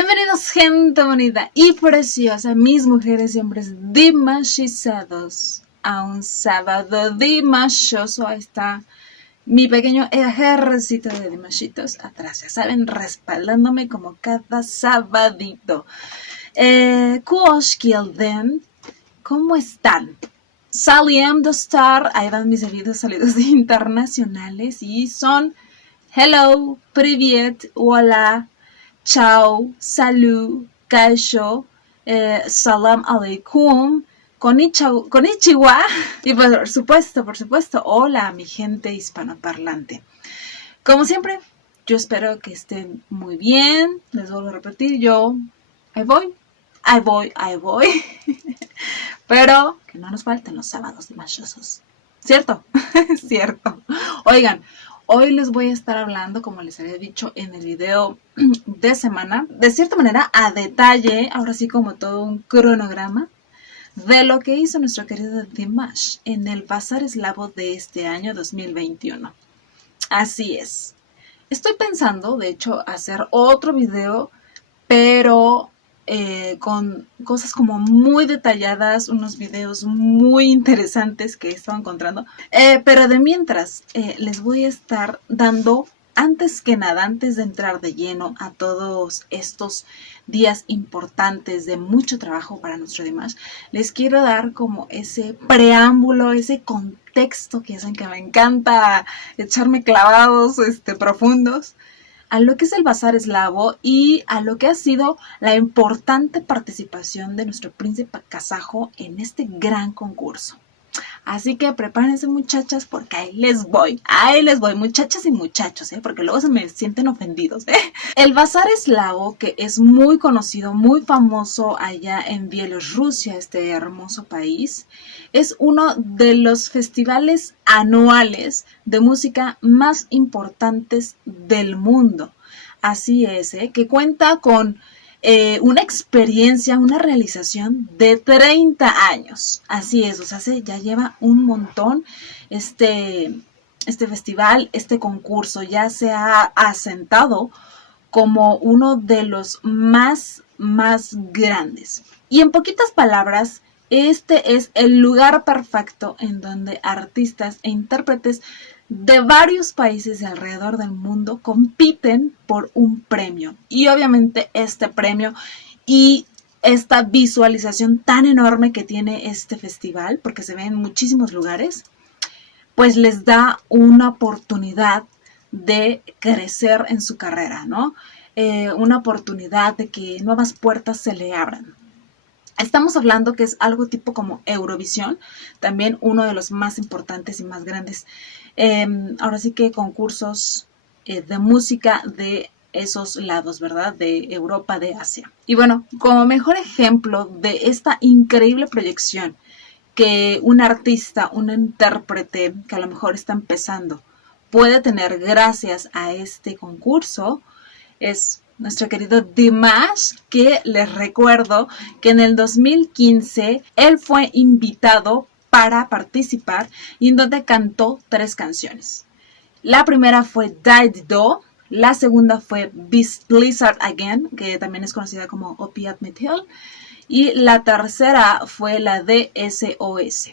Bienvenidos, gente bonita y preciosa, mis mujeres y hombres dimashizados, a un sábado dimashoso. Ahí está mi pequeño ejército de dimashitos atrás, ya saben, respaldándome como cada sabadito. Kuoshkielden, ¿cómo están? Saliendo Star, ahí van mis debidos saludos internacionales y son hello, privet, hola, chao, salud, kaisho, salam aleikum, konnichiwa y por supuesto, hola mi gente hispanoparlante. Como siempre, yo espero que estén muy bien. Les vuelvo a repetir, yo ahí voy. Pero que no nos falten los sábados dimashosos. ¿Cierto? Cierto. Oigan, hoy les voy a estar hablando, como les había dicho en el video de semana, de cierta manera a detalle, ahora sí como todo un cronograma, de lo que hizo nuestro querido Dimash en el Bazar Eslavo de este año 2021. Así es. Estoy pensando, de hecho, hacer otro video, pero con cosas como muy detalladas, unos videos muy interesantes que he estado encontrando. Pero de mientras, les voy a estar dando, antes que nada, antes de entrar de lleno a todos estos días importantes de mucho trabajo para nuestro Dimash, les quiero dar como ese preámbulo, ese contexto que hacen que me encanta echarme clavados profundos a lo que es el Bazar Eslavo y a lo que ha sido la importante participación de nuestro príncipe kazajo en este gran concurso. Así que prepárense, muchachas, porque ahí les voy, muchachas y muchachos, porque luego se me sienten ofendidos. El Bazar Eslavo, que es muy conocido, muy famoso allá en Bielorrusia, este hermoso país, es uno de los festivales anuales de música más importantes del mundo. Así es, que cuenta con una experiencia, una realización de 30 años. Así es, o sea, ya lleva un montón este festival, este concurso ya se ha asentado como uno de los más grandes. Y en poquitas palabras, este es el lugar perfecto en donde artistas e intérpretes de varios países de alrededor del mundo compiten por un premio. Y obviamente este premio y esta visualización tan enorme que tiene este festival, porque se ve en muchísimos lugares, pues les da una oportunidad de crecer en su carrera, ¿no? Una oportunidad de que nuevas puertas se le abran. Estamos hablando que es algo tipo como Eurovisión, también uno de los más importantes y más grandes, ahora sí que concursos de música de esos lados, ¿verdad? De Europa, de Asia. Y bueno, como mejor ejemplo de esta increíble proyección que un artista, un intérprete que a lo mejor está empezando puede tener gracias a este concurso, es nuestro querido Dimash, que les recuerdo que en el 2015 él fue invitado para participar y en donde cantó 3 canciones. La primera fue Die Do, la segunda fue Blizzard Again, que también es conocida como Opiate Metal, y la tercera fue la de SOS.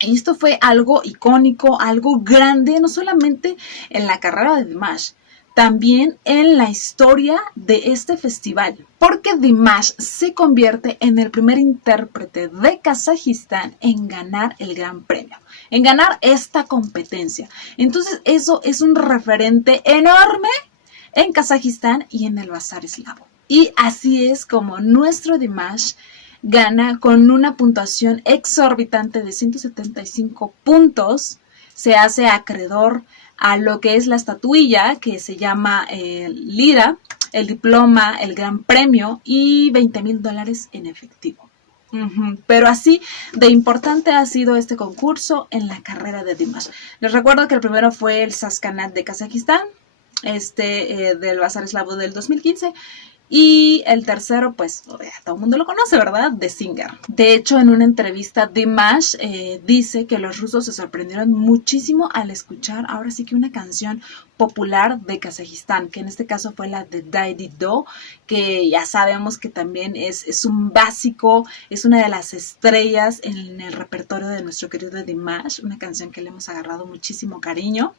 Y esto fue algo icónico, algo grande, no solamente en la carrera de Dimash, también en la historia de este festival, porque Dimash se convierte en el primer intérprete de Kazajistán en ganar el gran premio, en ganar esta competencia. Entonces eso es un referente enorme en Kazajistán y en el Bazar Eslavo. Y así es como nuestro Dimash gana con una puntuación exorbitante de 175 puntos, se hace acreedor a lo que es la estatuilla que se llama Lira, el diploma, el gran premio y $20,000 en efectivo. Pero así de importante ha sido este concurso en la carrera de Dimash. Les recuerdo que el primero fue el Saskanat de Kazajistán, del Bazar Eslavo del 2015, Y el tercero, pues, todo el mundo lo conoce, ¿verdad? The Singer. De hecho, en una entrevista, Dimash dice que los rusos se sorprendieron muchísimo al escuchar ahora sí que una canción popular de Kazajistán, que en este caso fue la de Daddy Do, que ya sabemos que también es un básico, es una de las estrellas en el repertorio de nuestro querido Dimash, una canción que le hemos agarrado muchísimo cariño.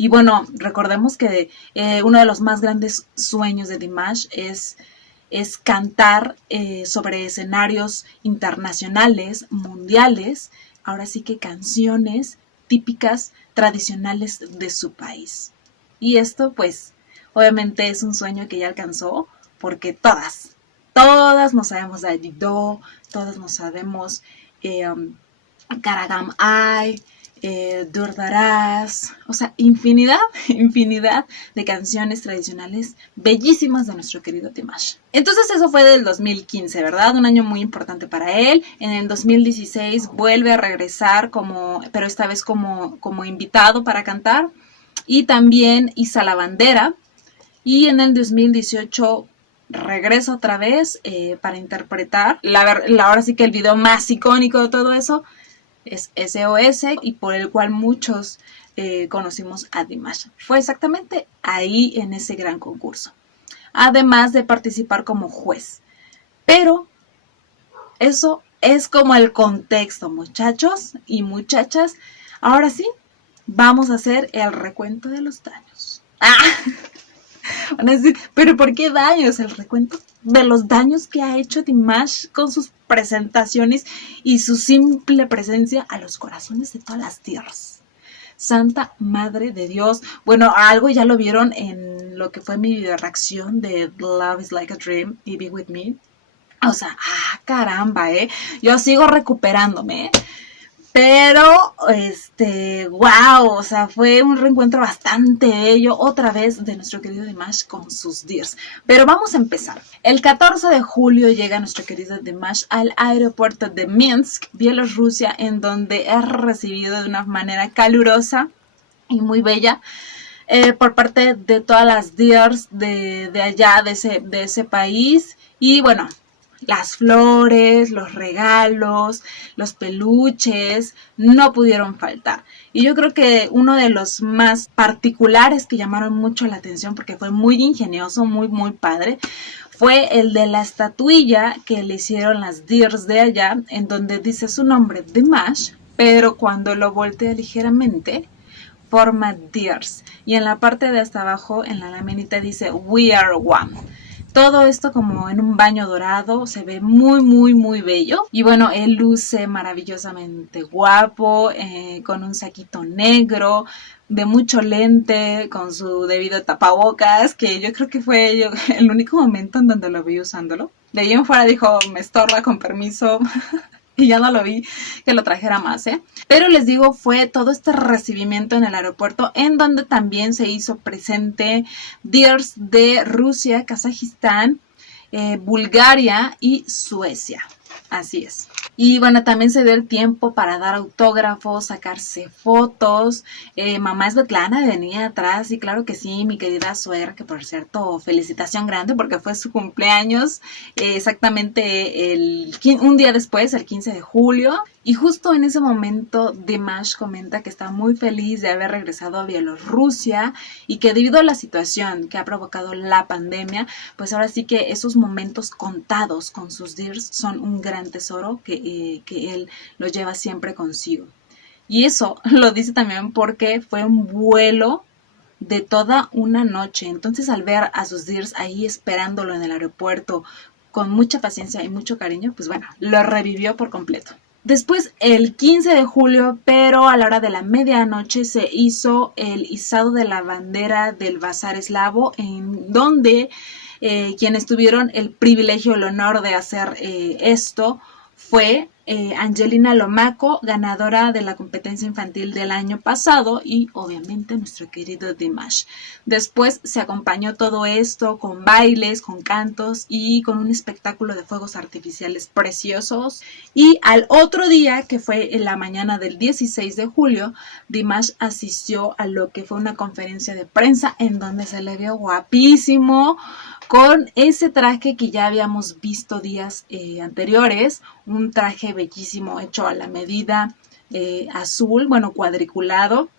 Y bueno, recordemos que uno de los más grandes sueños de Dimash es cantar sobre escenarios internacionales, mundiales, ahora sí que canciones típicas, tradicionales de su país. Y esto pues obviamente es un sueño que ya alcanzó porque todas nos sabemos Daddy Do, todas nos sabemos Karagam Ay, Durdarás, o sea, infinidad de canciones tradicionales bellísimas de nuestro querido Dimash. Entonces eso fue del 2015, ¿verdad? Un año muy importante para él. En el 2016 vuelve a regresar pero esta vez como invitado para cantar, y también Iza la Bandera, y en el 2018 regresa otra vez para interpretar, ahora sí que el video más icónico de todo eso, es SOS, y por el cual muchos conocimos a Dimash. Fue exactamente ahí en ese gran concurso, además de participar como juez. Pero eso es como el contexto, muchachos y muchachas. Ahora sí, vamos a hacer el recuento de los daños. Van a decir, ¿pero por qué daños? El recuento de los daños que ha hecho Dimash con sus presentaciones y su simple presencia a los corazones de todas las tierras. Santa Madre de Dios. Bueno, algo ya lo vieron en lo que fue mi video reacción de Love is Like a Dream y Be With Me. O sea, caramba, yo sigo recuperándome, pero, wow, o sea, fue un reencuentro bastante bello, otra vez, de nuestro querido Dimash con sus Dears. Pero vamos a empezar. El 14 de julio llega nuestro querido Dimash al aeropuerto de Minsk, Bielorrusia, en donde es recibido de una manera calurosa y muy bella por parte de todas las Dears de allá, de ese país. Y bueno, las flores, los regalos, los peluches, no pudieron faltar. Y yo creo que uno de los más particulares que llamaron mucho la atención, porque fue muy ingenioso, muy, muy padre, fue el de la estatuilla que le hicieron las Dears de allá, en donde dice su nombre, Dimash, pero cuando lo voltea ligeramente, forma Dears. Y en la parte de hasta abajo, en la laminita, dice We Are One. Todo esto como en un baño dorado, se ve muy, muy, muy bello. Y bueno, él luce maravillosamente guapo, con un saquito negro, de mucho lente, con su debido tapabocas, que yo creo que fue el único momento en donde lo vi usándolo. De ahí en fuera dijo, me estorba, con permiso. Y ya no lo vi que lo trajera más, Pero les digo, fue todo este recibimiento en el aeropuerto, en donde también se hizo presente Dears de Rusia, Kazajistán, Bulgaria y Suecia. Así es. Y bueno, también se dio el tiempo para dar autógrafos, sacarse fotos. Mamá Svetlana venía atrás, y claro que sí, mi querida suegra, que por cierto, felicitación grande porque fue su cumpleaños exactamente un día después, el 15 de julio. Y justo en ese momento Dimash comenta que está muy feliz de haber regresado a Bielorrusia y que debido a la situación que ha provocado la pandemia, pues ahora sí que esos momentos contados con sus Dears son un gran tesoro que él lo lleva siempre consigo. Y eso lo dice también porque fue un vuelo de toda una noche. Entonces, al ver a sus Dears ahí esperándolo en el aeropuerto con mucha paciencia y mucho cariño, pues bueno, lo revivió por completo. Después, el 15 de julio, pero a la hora de la medianoche, se hizo el izado de la bandera del Bazar Eslavo, en donde quienes tuvieron el privilegio, el honor de hacer esto, fue Angelina Lomaco, ganadora de la competencia infantil del año pasado, y obviamente nuestro querido Dimash. Después se acompañó todo esto con bailes, con cantos y con un espectáculo de fuegos artificiales preciosos. Y al otro día, que fue en la mañana del 16 de julio, Dimash asistió a lo que fue una conferencia de prensa en donde se le vio guapísimo, con ese traje que ya habíamos visto días anteriores, un traje bellísimo hecho a la medida, azul, bueno, cuadriculado.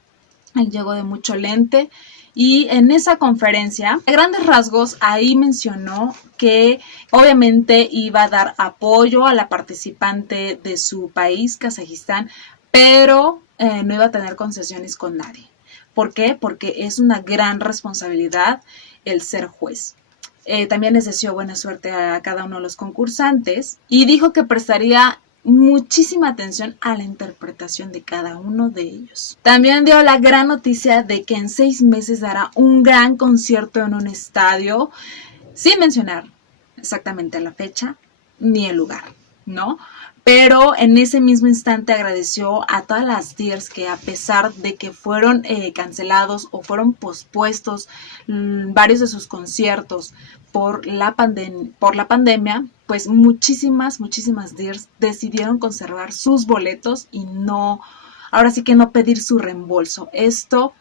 Él llegó de mucho lente y en esa conferencia, a grandes rasgos, ahí mencionó que obviamente iba a dar apoyo a la participante de su país, Kazajistán, pero no iba a tener concesiones con nadie. ¿Por qué? Porque es una gran responsabilidad el ser juez. También les deseó buena suerte a cada uno de los concursantes y dijo que prestaría muchísima atención a la interpretación de cada uno de ellos. También dio la gran noticia de que en 6 meses dará un gran concierto en un estadio, sin mencionar exactamente la fecha ni el lugar, ¿no? Pero en ese mismo instante agradeció a todas las DIRs que, a pesar de que fueron cancelados o fueron pospuestos varios de sus conciertos por la pandemia, pues muchísimas DIRs decidieron conservar sus boletos y ahora sí que no pedir su reembolso. Esto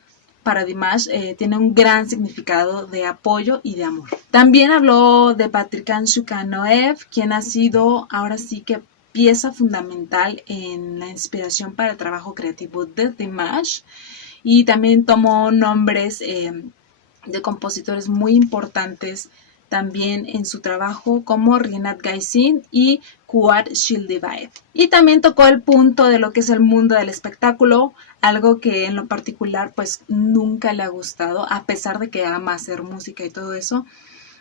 para Dimash tiene un gran significado de apoyo y de amor. También habló de Patrikan Shukanoev, quien ha sido ahora sí que pieza fundamental en la inspiración para el trabajo creativo de Dimash, y también tomó nombres de compositores muy importantes también en su trabajo, como Rinat Gaisin y Kuat Shildivaev. Y también tocó el punto de lo que es el mundo del espectáculo, algo que en lo particular pues nunca le ha gustado, a pesar de que ama hacer música y todo eso.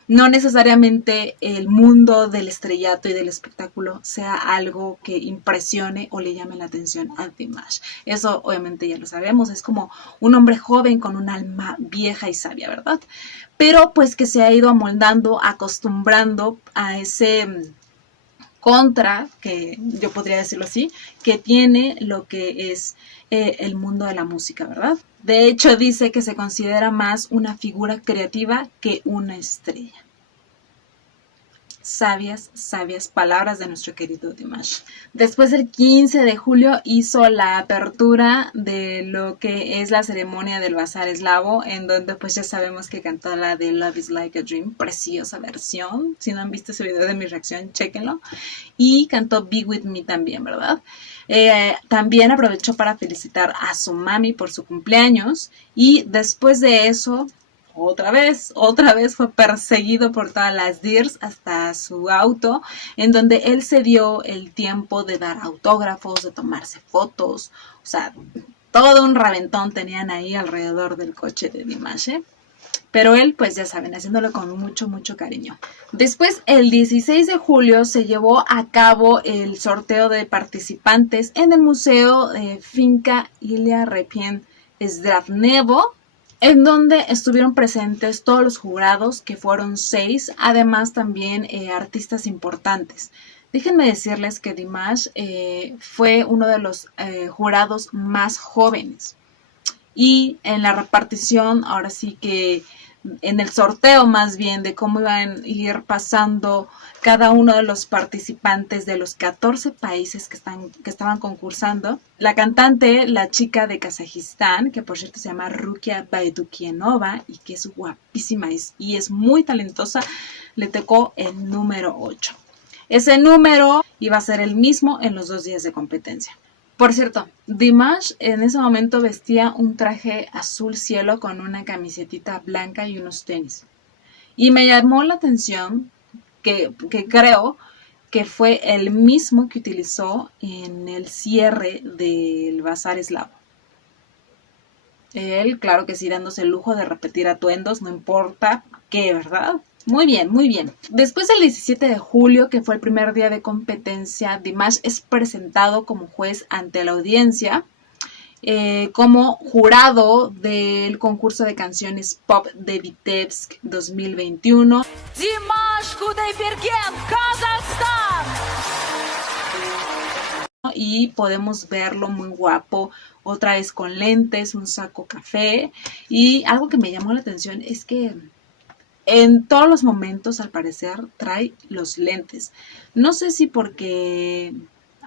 No necesariamente el mundo del estrellato y del espectáculo sea algo que impresione o le llame la atención a Dimash. Eso obviamente ya lo sabemos, es como un hombre joven con un alma vieja y sabia, ¿verdad? Pero pues que se ha ido amoldando, acostumbrando a ese contra, que yo podría decirlo así, que tiene lo que es el mundo de la música, ¿verdad? De hecho, dice que se considera más una figura creativa que una estrella. Sabias palabras de nuestro querido Dimash. Después del 15 de julio hizo la apertura de lo que es la ceremonia del Bazar Eslavo, en donde pues ya sabemos que cantó la de Love is Like a Dream, preciosa versión. Si no han visto ese video de mi reacción, chéquenlo. Y cantó Be With Me también, ¿verdad? También aprovechó para felicitar a su mami por su cumpleaños, y después de eso otra vez fue perseguido por todas las DIRs hasta su auto, en donde él se dio el tiempo de dar autógrafos, de tomarse fotos. O sea, todo un reventón tenían ahí alrededor del coche de Dimash, pero él, pues ya saben, haciéndolo con mucho cariño. Después, el 16 de julio se llevó a cabo el sorteo de participantes en el Museo Finca Ilia Repien Zdravnevo, en donde estuvieron presentes todos los jurados, que fueron 6, además también artistas importantes. Déjenme decirles que Dimash fue uno de los jurados más jóvenes, y en la repartición, ahora sí que en el sorteo más bien de cómo iban a ir pasando cada uno de los participantes de los 14 países que estaban concursando, la cantante, la chica de Kazajistán, que por cierto se llama Rukia Baydukienova y que es guapísima y es muy talentosa, le tocó el número 8. Ese número iba a ser el mismo en los 2 días de competencia. Por cierto, Dimash en ese momento vestía un traje azul cielo con una camisetita blanca y unos tenis. Y me llamó la atención que creo que fue el mismo que utilizó en el cierre del Bazar Eslavo. Él, claro que sí, dándose el lujo de repetir atuendos, no importa qué, ¿verdad? Muy bien. Después del 17 de julio, que fue el primer día de competencia, Dimash es presentado como juez ante la audiencia, como jurado del concurso de canciones pop de Vitebsk 2021. Dimash Kudaibergen, Kazajstán. y podemos verlo muy guapo, otra vez con lentes, un saco café. Y algo que me llamó la atención es que en todos los momentos, al parecer, trae los lentes. No sé si porque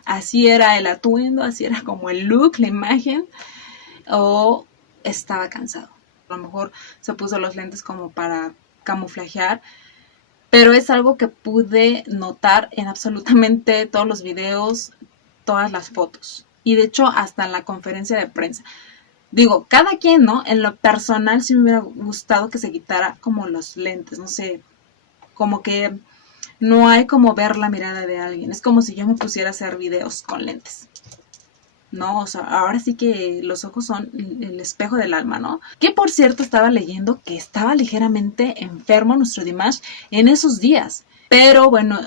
así era el atuendo, así era como el look, la imagen, o estaba cansado. A lo mejor se puso los lentes como para camuflajear, pero es algo que pude notar en absolutamente todos los videos, todas las fotos. Y de hecho, hasta en la conferencia de prensa. Digo, cada quien, ¿no? En lo personal sí me hubiera gustado que se quitara como los lentes, no sé, como que no hay como ver la mirada de alguien. Es como si yo me pusiera a hacer videos con lentes. No, o sea, ahora sí que los ojos son el espejo del alma, ¿no? Que por cierto estaba leyendo que estaba ligeramente enfermo nuestro Dimash en esos días. Pero bueno,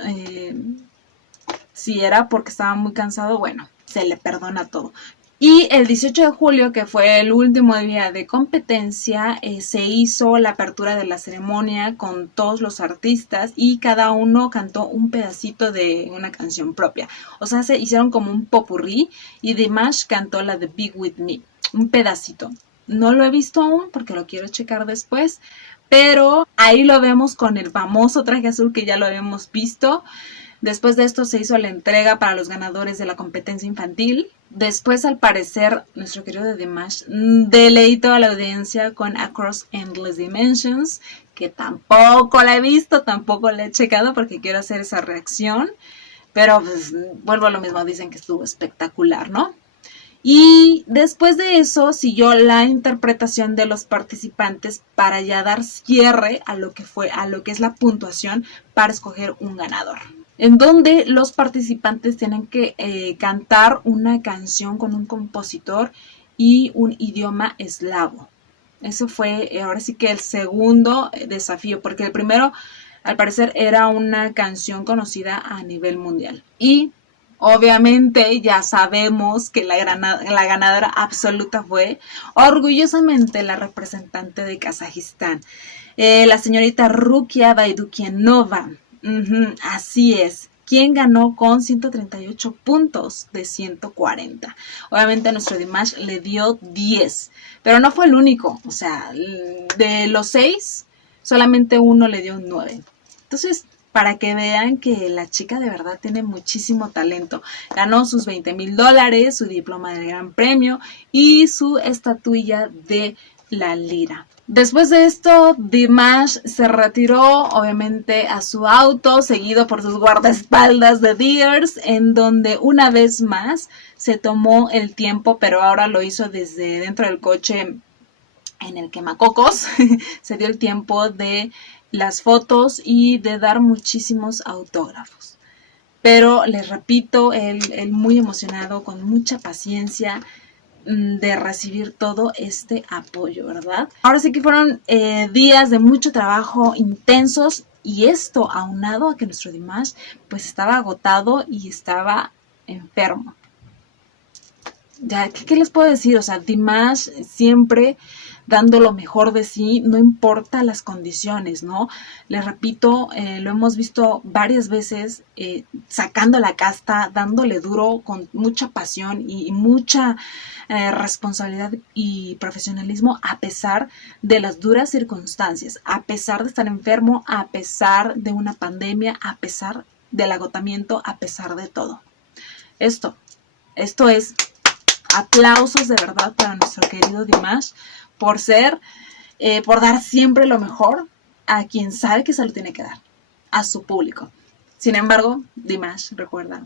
si era porque estaba muy cansado, bueno, se le perdona todo. Y el 18 de julio, que fue el último día de competencia, se hizo la apertura de la ceremonia con todos los artistas y cada uno cantó un pedacito de una canción propia. O sea, se hicieron como un popurrí y Dimash cantó la de Be With Me, un pedacito. No lo he visto aún porque lo quiero checar después, pero ahí lo vemos con el famoso traje azul que ya lo habíamos visto. Después de esto se hizo la entrega para los ganadores de la competencia infantil. Después, al parecer, nuestro querido Dimash deleitó a la audiencia con Across Endless Dimensions, que tampoco la he visto, tampoco la he checado porque quiero hacer esa reacción. Pero pues, vuelvo a lo mismo, dicen que estuvo espectacular, ¿no? Y después de eso siguió la interpretación de los participantes para ya dar cierre a lo que es la puntuación para escoger un ganador, en donde los participantes tienen que cantar una canción con un compositor y un idioma eslavo. Eso fue ahora sí que el segundo desafío, porque el primero al parecer era una canción conocida a nivel mundial. Y obviamente ya sabemos que la ganadora absoluta fue orgullosamente la representante de Kazajistán, la señorita Rukia Baydukienova. Así es, quien ganó con 138 puntos de 140. Obviamente nuestro Dimash le dio 10, pero no fue el único. O sea, de los 6, solamente uno le dio un 9. Entonces, para que vean que la chica de verdad tiene muchísimo talento. Ganó sus $20,000, su diploma del Gran Premio y su estatuilla de la lira. Después de esto, Dimash se retiró, obviamente, a su auto, seguido por sus guardaespaldas de Deers, en donde una vez más se tomó el tiempo, pero ahora lo hizo desde dentro del coche en el quemacocos. Se dio el tiempo de las fotos y de dar muchísimos autógrafos. Pero les repito, él muy emocionado, con mucha paciencia de recibir todo este apoyo, ¿verdad? Ahora sí que fueron días de mucho trabajo intensos, y esto aunado a que nuestro Dimash pues estaba agotado y estaba enfermo. Ya, ¿qué les puedo decir? O sea, Dimash siempre dando lo mejor de sí, no importa las condiciones, ¿no? Les repito, lo hemos visto varias veces sacando la casta, dándole duro con mucha pasión y mucha responsabilidad y profesionalismo, a pesar de las duras circunstancias, a pesar de estar enfermo, a pesar de una pandemia, a pesar del agotamiento, a pesar de todo. Esto es aplausos de verdad para nuestro querido Dimash por por dar siempre lo mejor a quien sabe que se lo tiene que dar, a su público. Sin embargo, Dimash, recuerda,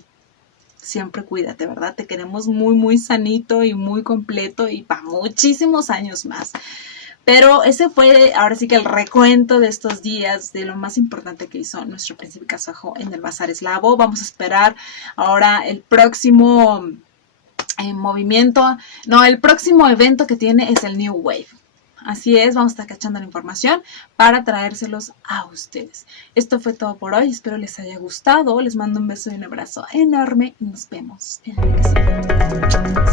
siempre cuídate, ¿verdad? Te queremos muy, muy sanito y muy completo y para muchísimos años más. Pero ese fue ahora sí que el recuento de estos días, de lo más importante que hizo nuestro príncipe kazajo en el Bazar Eslavo. Vamos a esperar ahora el próximo el próximo evento que tiene es el New Wave. Así es, vamos a estar cachando la información para traérselos a ustedes. Esto fue todo por hoy, espero les haya gustado. Les mando un beso y un abrazo enorme y nos vemos en el que sigue.